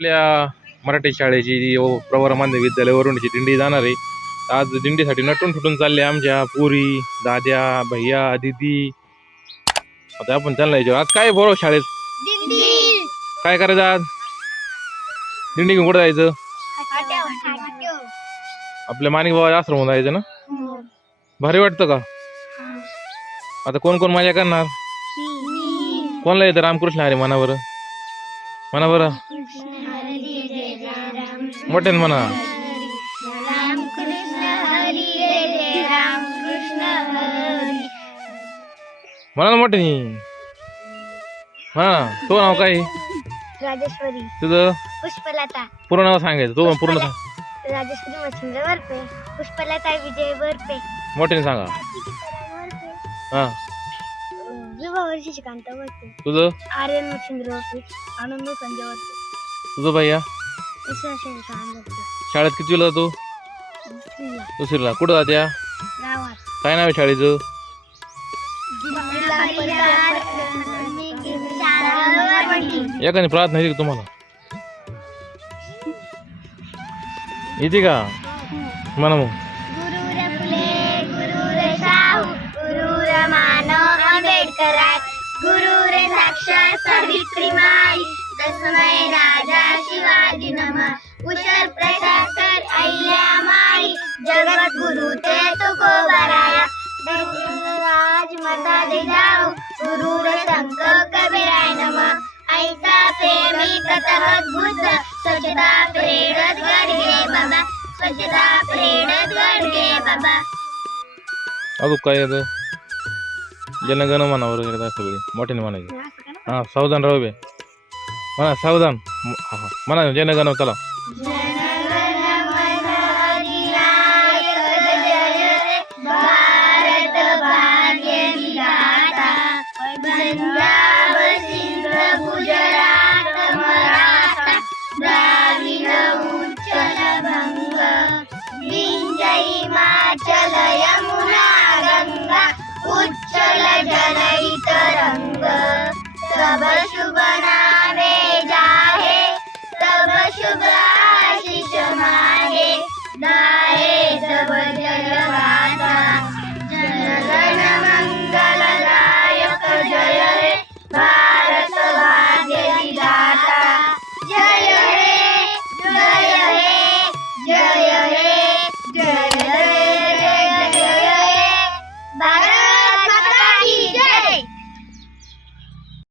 आपल्या मराठी शाळेची प्रवर मान्य विद्यालयावरूनची दिंडी जाणार आहे. आज दिंडीसाठी नटून फुटून चालले आमच्या पुरी दाद्या भैया दिदी. आता आपण त्यांना विचारू आज काय बोलव शाळेत? काय करायचं आज? दिंडी घेऊन कुठं जायचं? आपल्या माणिक बाबा आश्रम जायचं ना? भारी वाटतं का? आता कोण कोण मजा करणार? कोणला येतं? रामकृष्ण हरे म्हणा बरं म्हणा बरं. मोठ्यानं म्हणा. म्हणा ना मोठ्यानी. हा तो नाव काय? राजेश्वरी. तुझं? पुष्पलता. पूर्ण नाव सांगायचं तो पूर्ण सांग. राजेश्वरी मच्छिंद्र वरपे. पुष्पलता विजय वरपे. मोठ्याने सांगा. हा. विभावर शशिकांत वरपे तुझं? आर्यन मच्छिंद्र आनंद संजय वरपे तुझं भैया? शशिकांत शाळेत कितीला तू दुसरीला. कुठं जात्या गावात. काय नाव आहे शाळेचं? एकाने प्रार्थना येते का तुम्हाला? येते का? म्हणा मग. सावित्रीमाई तस्मै राजा शिवाजी नमा। कुशल प्रशासन प्रशासक अय्यामाई जगत गुरु ते तुको बराया राज मता दे जाओ गुरुर संत कबीराय नम। ऐसा प्रेमी ततहत बुद्ध स्वच्छता प्रेरत गडगे बाबा। स्वच्छता प्रेरत गडगे बाबा। अजून काय येतं जनगण म्हणावर एकदा सगळे मोठ्याने म्हणायचे. हा सावधान राहू बे. म्हणा सावधान. म- हा.